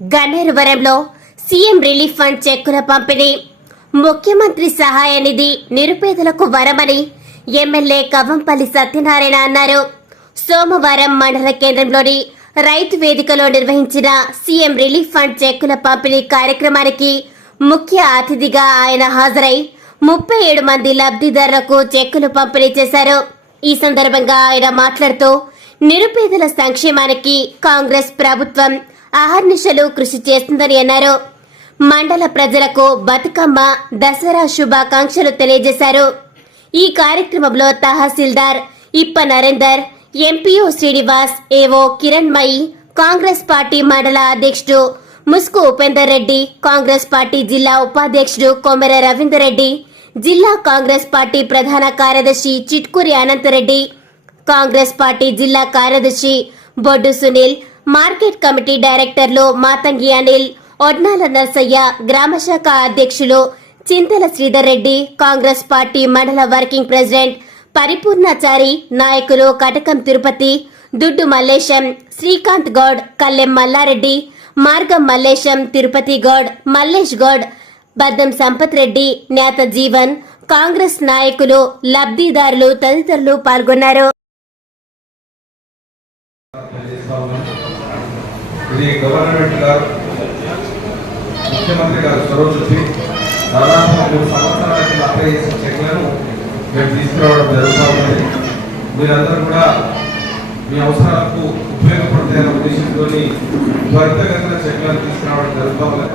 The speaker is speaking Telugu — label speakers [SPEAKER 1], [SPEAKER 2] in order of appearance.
[SPEAKER 1] గన్నేరువరంలో సీఎం రిలీఫ్ ఫండ్ చెక్కుల పంపిణీ. ముఖ్యమంత్రి సహాయ నిధి నిరుపేదలకు వరమని ఎమ్మెల్యే కవంపల్లి సత్యనారాయణ అన్నారు. సోమవారం మండల కేంద్రంలోని రైతు వేదికలో నిర్వహించిన సీఎం రిలీఫ్ ఫండ్ చెక్కుల పంపిణీ కార్యక్రమానికి ముఖ్య అతిథిగా ఆయన హాజరై ముప్పై ఏడు మంది లబ్ధిదారులకు చెక్కులు పంపిణీ చేశారు. ఈ సందర్భంగా ఆయన మాట్లాడుతూ నిరుపేదల సంక్షేమానికి కాంగ్రెస్ ప్రభుత్వం అహర్నిశలు కృషి చేస్తుందని అన్నారు. మండల ప్రజలకు బతుకమ్మ దసరా శుభాకాంక్షలు తెలియజేశారు. ఈ కార్యక్రమంలో తహసీల్దార్ ఇప్ప నరేందర్ ఎంపీఓ శ్రీనివాస్ ఏవో కిరణ్ మయి కాంగ్రెస్ పార్టీ మండల అధ్యక్షుడు ముస్కు ఉపేందర్ రెడ్డి కాంగ్రెస్ పార్టీ జిల్లా ఉపాధ్యక్షుడు కొమెర రవీందర్ రెడ్డి జిల్లా కాంగ్రెస్ పార్టీ ప్రధాన కార్యదర్శి చిట్కూరి అనంతరెడ్డి కాంగ్రెస్ పార్టీ జిల్లా కార్యదర్శి బొడ్డు సునీల్ మార్కెట్ కమిటీ డైరెక్టర్లు మాతంగి అనిల్ ఒడ్నాల నర్సయ్య గ్రామశాఖ అధ్యక్షులు చింతల శ్రీధర్ రెడ్డి కాంగ్రెస్ పార్టీ మండల వర్కింగ్ ప్రెసిడెంట్ పరిపూర్ణాచారి నాయకులు కటకం తిరుపతి దుడ్డు మల్లేశం శ్రీకాంత్ గౌడ్ కల్లెం మల్లారెడ్డి మార్గం మల్లేశం తిరుపతి గౌడ్ మల్లేష్ గౌడ్ బద్దం సంపత్ రెడ్డి నేత జీవన్ కాంగ్రెస్ నాయకులు లబ్ధిదారులు తదితరులు పాల్గొన్నారు.
[SPEAKER 2] ఇది గవర్నమెంట్ గారు ముఖ్యమంత్రి గారు చొరవ చూపి దాదాపు మూడు సంవత్సరాల కింద అప్లై చేసిన చెక్లను మేము తీసుకురావడం జరుగుతుంది. మీరందరూ కూడా మీ అవసరాలకు ఉపయోగపడతాయన్న ఉద్దేశంతో త్వరితగతిన చెక్లను తీసుకురావడం జరుగుతుంది.